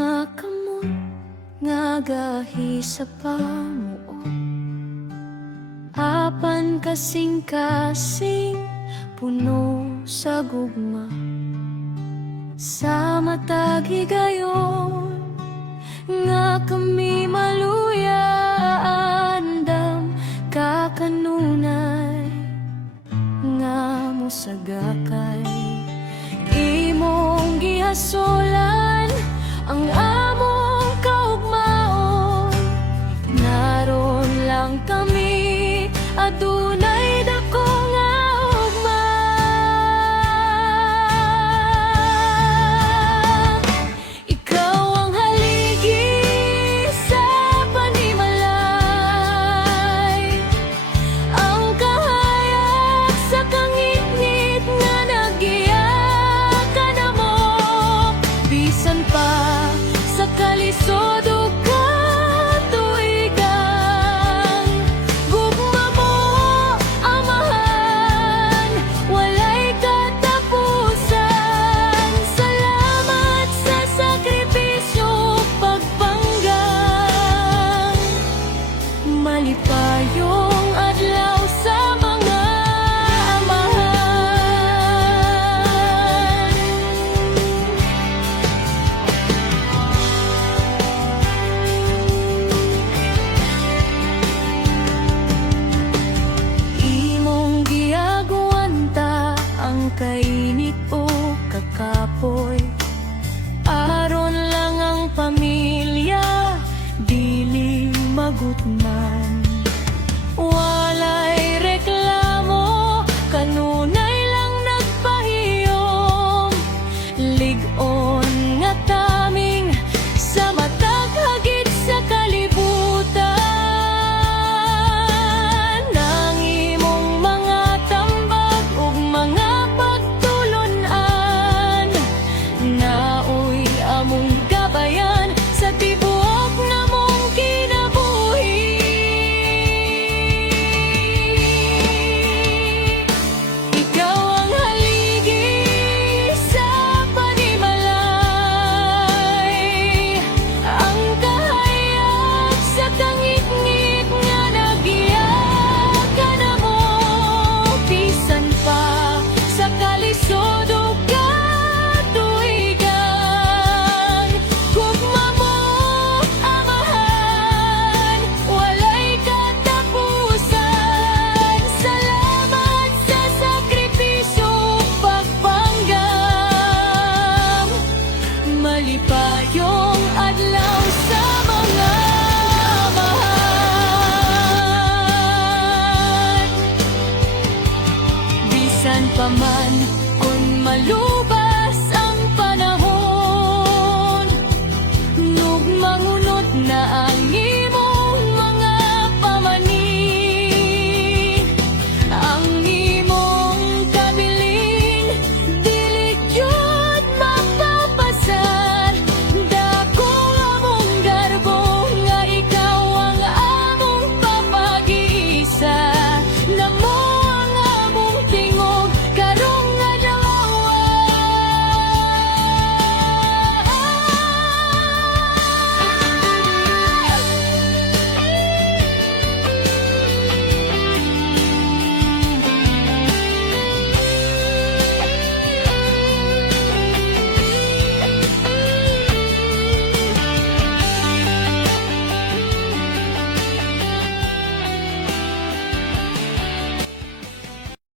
Nga kamot nga gahi sa pamuo, apan kasing-kasing puno sa gugma. Sa matag higayon nga kami maluya andam kakanunay nga mosagakay. Imong gihasolan ang among kaugmaon, naron lang kami adunay dako nga ugma. Ikaw ang haligi sa panimalay, ang kahayag sa kangit-ngit nga nagiya ka namo. Bisan pa sa kalisod ug katuigan, gugma mo, amahan, walay katapusan. Salamat sa sakripisyo, pagpanggang, malipayong adlaw sa mga amahan. Imong giagwanta ang kainit o kakapoy, aron lang ang pamilya dili magutman. Walay reklamo, kanunay lang nagpahiyom, lig-on nga taming sa matag hagit sa kalibutan. Nang imong mga tambag ug mga pagtulunan, naoy among gabayan sa tibuok namong kinabuhi. Ikaw ang haligi sa panimalay, ang kahayag sa kangit-ngit nga nagiya ka namo. Bisan pa sa kalisod ug katuigan, gugma mo, amahan, walay katapusan. Salamat sa sakripisyo, pagpanggam, malipayong adlaw